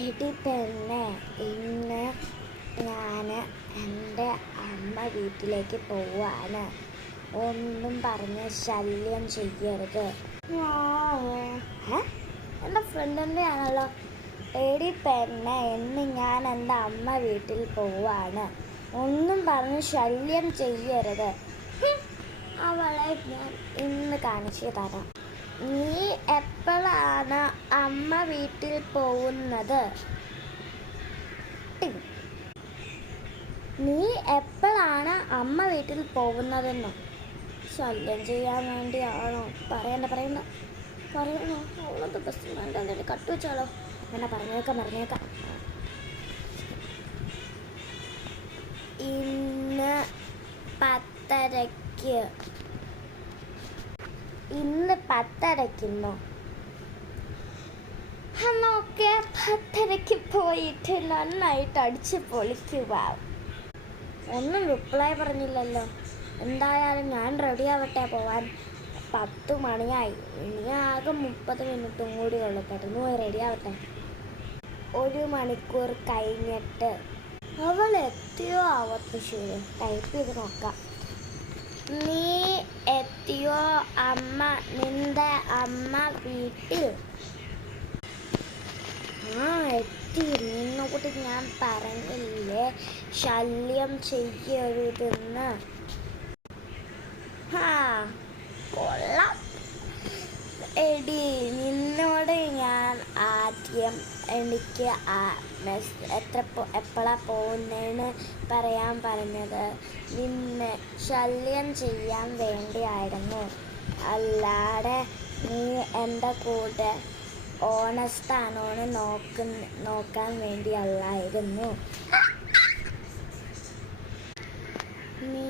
എടി പെണ്ണെ, ഇന്ന് ഞാൻ എൻ്റെ അമ്മ വീട്ടിലേക്ക് പോവാണ്. ഒന്നും പറഞ്ഞ് ശല്യം ചെയ്യരുത്. എൻ്റെ ഫ്രണ്ടിൻ്റെ ആണല്ലോ. എടി പെണ്ണെ, ഇന്ന് ഞാൻ എൻ്റെ അമ്മ വീട്ടിൽ പോവാണ്. ഒന്നും പറഞ്ഞ് ശല്യം ചെയ്യരുത്. അവളെ ഞാൻ ഇന്ന് കാണിച്ചു തരാം. നീ എപ്പോഴാണ് അമ്മ വീട്ടിൽ പോകുന്നത്? നീ എപ്പോഴാണ് അമ്മ വീട്ടിൽ പോകുന്നതെന്നോ? ശല്യം ചെയ്യാൻ വേണ്ടിയാണോ? പറയണോ? ഉള്ളത് ബസ് വേണ്ട, കട്ടു വെച്ചാലോ? എന്നാ പറഞ്ഞേക്കാം. ഇന്ന് 10:30. ഇന്ന് 10:30ന്നോ? എന്നൊക്കെ 10:30 പോയിട്ട് നന്നായിട്ട് അടിച്ച് പൊളിക്കുക. ഒന്നും റിപ്ലൈ പറഞ്ഞില്ലല്ലോ. എന്തായാലും ഞാൻ റെഡി ആവട്ടെ പോവാൻ. 10 മണിയായി. ഇനി ആകെ 30 മിനിറ്റും കൂടി ഉള്ളു. പെട്ടെന്ന് പോയി റെഡി ആവട്ടെ. 1 മണിക്കൂർ കഴിഞ്ഞിട്ട് അവൾ എത്തിയോ ആവട്ടെ. ശരി, ടൈപ്പ് ചെയ്ത് നോക്കാം. നീ എത്തിയോ നിന്റെ അമ്മ വീട്ടിൽ? എത്തി. നിന്നോട്ട് ഞാൻ പറഞ്ഞില്ലേ ശല്യം ചെയ്യരുതെന്ന്? കൊള്ളാം. എടി, നിന്നോട് ഞാൻ ആദ്യം എനിക്ക് എപ്പോഴാ പോകുന്നതെന്ന് പറയാൻ പറഞ്ഞത് നിന്നെ ശല്യം ചെയ്യാൻ വേണ്ടിയായിരുന്നു. അല്ലാതെ നീ എൻ്റെ കൂടെ ഓണസ്റ്റ് ആണോന്ന് നോക്കാൻ വേണ്ടിയല്ലായിരുന്നു. നീ